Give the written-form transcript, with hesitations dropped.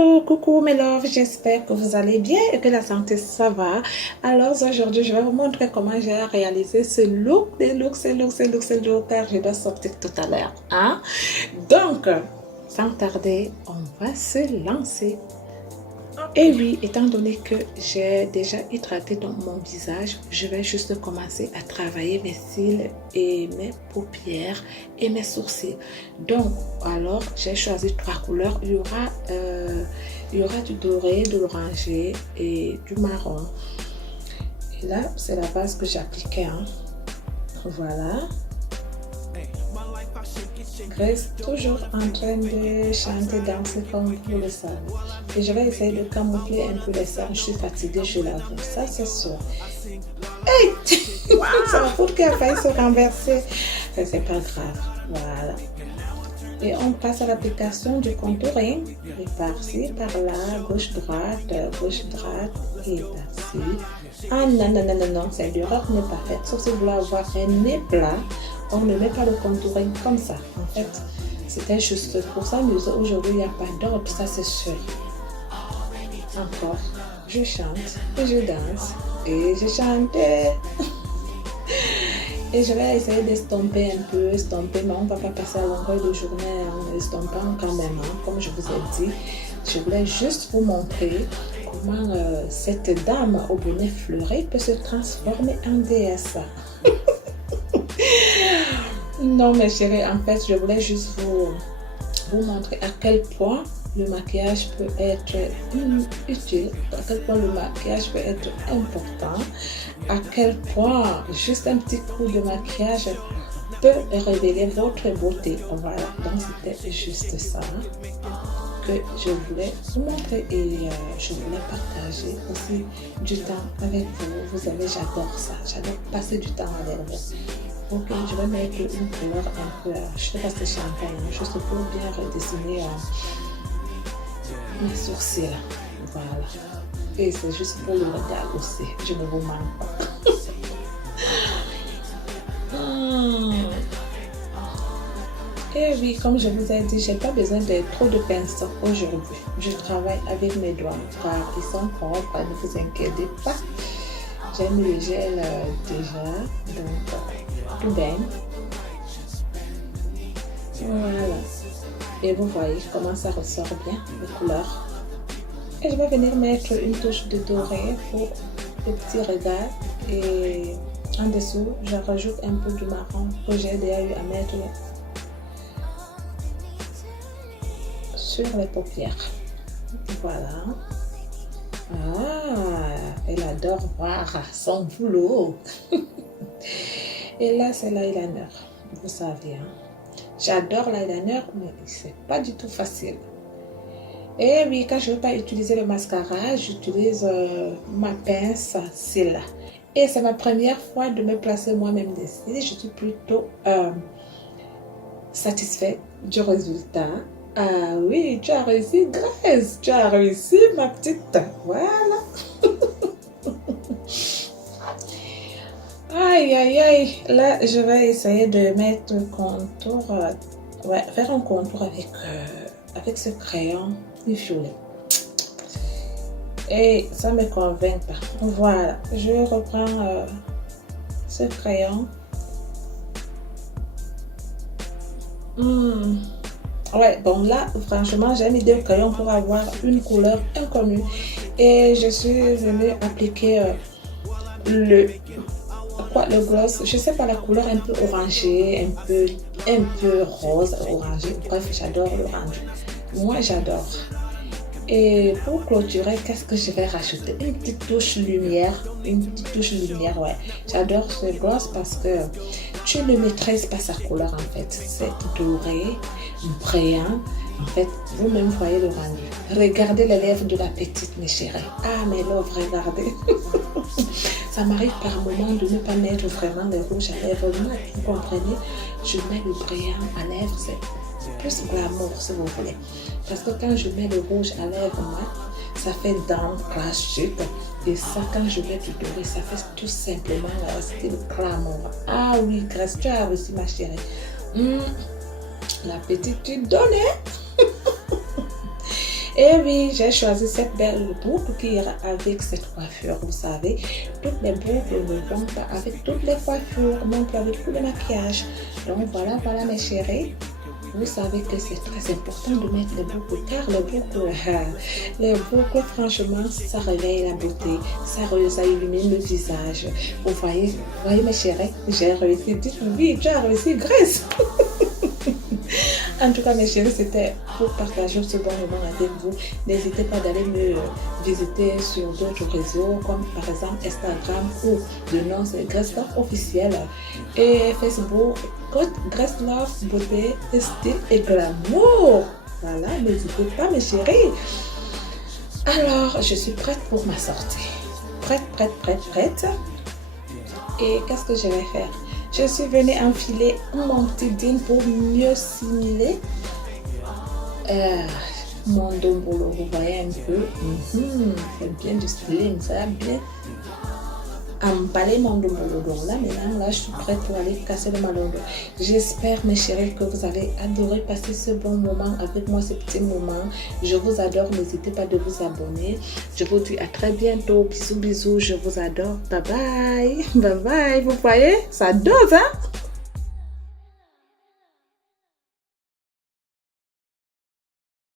Coucou mes loves, j'espère que vous allez bien et que la santé ça va. Alors aujourd'hui je vais vous montrer comment j'ai réalisé ce look, ce look car je dois sortir tout à l'heure. Hein? Donc, sans tarder, on va se lancer. Et oui, étant donné que j'ai déjà hydraté dans mon visage, je vais juste commencer à travailler mes cils et mes paupières et mes sourcils. Donc, alors, j'ai choisi 3 couleurs. Il y aura du doré, de l'oranger et du marron. Et là, c'est la base que j'appliquais. Hein. Voilà. Reste toujours en train de chanter, danser comme vous le savez. Et je vais essayer de camoufler un peu les cernes. Je suis fatiguée, je l'avoue. Ça, c'est sûr. Hey! Wow! Ça va foutre qu'elle a failli se renverser. C'est pas grave. Voilà. Et on passe à l'application du contouring. Et par-ci, par-là, gauche-droite et par-ci. Ah non, cette erreur n'est pas faite. Sauf si vous voulez avoir un nez plat, on ne met pas le contouring comme ça. En fait, c'était juste pour s'amuser. Aujourd'hui, il n'y a pas d'ordre, ça c'est sûr. Encore, je chante et je danse et je chante. Et je vais essayer d'estomper un peu, mais on ne va pas passer à longueur de journée en estompant quand même. Hein. Comme je vous ai dit, je voulais juste vous montrer comment cette dame au bonnet fleuri peut se transformer en déesse. Non, mes chéris, en fait, je voulais juste vous montrer à quel point le maquillage peut être utile, à quel point le maquillage peut être important, à quel point juste un petit coup de maquillage peut révéler votre beauté. Voilà, donc c'était juste ça que je voulais vous montrer et je voulais partager aussi du temps avec vous. Vous savez, j'adore ça, j'adore passer du temps avec vous. Ok, je vais mettre une couleur un peu, je sais pas si c'est champagne, juste pour bien redessiner mes sourcils. Voilà. Et c'est juste pour le regard aussi, je ne vous manque pas. Et oui, comme je vous ai dit, je n'ai pas besoin de trop de pinceaux aujourd'hui. Je travaille avec mes doigts car ils sont propres, ne vous inquiétez pas. J'ai mis le gel déjà, donc tout bien. Voilà. Et vous voyez comment ça ressort bien, les couleurs. Et je vais venir mettre une touche de doré pour le petit regard. Et en dessous, je rajoute un peu du marron que j'ai déjà eu à mettre sur les paupières. Voilà. Ah, elle adore voir son boulot. Et là, c'est l'eyeliner. Vous savez, hein. J'adore l'eyeliner, mais c'est pas du tout facile. Et oui, quand je ne veux pas utiliser le mascara, j'utilise ma pince cils. Et c'est ma première fois de me placer moi-même des cils. Je suis plutôt satisfaite du résultat. Ah oui, tu as réussi, Grace. Tu as réussi, ma petite. Voilà. Aïe, aïe, aïe. Là, je vais essayer de mettre le contour. Ouais, faire un contour avec ce crayon violet. Et ça ne me convainc pas. Voilà, je reprends ce crayon. Ouais, bon là, franchement, j'ai mis 2 crayons pour avoir une couleur inconnue. Et je suis venue appliquer le gloss. Je sais pas, la couleur un peu orangée, un peu rose, orangé. Bref, j'adore l'orange. Moi, j'adore. Et pour clôturer, qu'est-ce que je vais rajouter? Une petite touche lumière. Ouais. J'adore ce gloss parce que tu ne maîtrises pas sa couleur en fait. C'est doré, brillant. En fait, vous-même voyez le rendu. Regardez les lèvres de la petite, mes chéris. Ah, mes lèvres, regardez. Ça m'arrive par moment de ne pas mettre vraiment le rouge à lèvres. Vous comprenez? Je mets le brillant à lèvres. C'est plus glamour, si vous voulez. Parce que quand je mets le rouge à lèvres, moi, ça fait dent, clash, chute. Et ça, quand je mets du doré, ça fait tout simplement la style glamour. Ah oui, Grace, tu as aussi, ma chérie. La petite, tu donnes, hein? Et oui, j'ai choisi cette belle boucle qui ira avec cette coiffure. Vous savez, toutes les boucles ne vont pas avec toutes les coiffures, non plus avec tout le maquillage. Donc voilà mes chéris. Vous savez que c'est très important de mettre les boucles car les boucles, franchement, ça réveille la beauté, ça illumine le visage. Vous voyez mes chéris, j'ai réussi. Dites oui, tu as réussi, Grace. En tout cas, mes chéris, c'était pour partager ce bon moment avec vous. N'hésitez pas d'aller me visiter sur d'autres réseaux, comme par exemple Instagram, où le nom c'est Grace Love officiel, et Facebook, Grace Love Beauté, Style et Glamour. Voilà, n'hésitez pas, mes chéris. Alors, je suis prête pour ma sortie. Prête. Et qu'est-ce que je vais faire? Je suis venue enfiler mon petit jean pour mieux simuler mon dombolo. Vous voyez un peu, c'est bien du styling, ça a bien emballé mon dombolo. Donc là, maintenant, je suis prête pour aller casser le malolo. J'espère, mes chéris, que vous avez adoré passer ce bon moment avec moi, ce petit moment. Je vous adore, n'hésitez pas de vous abonner. Je vous dis à très bientôt. Bisous, je vous adore. Bye bye. Vous voyez, ça dose, hein?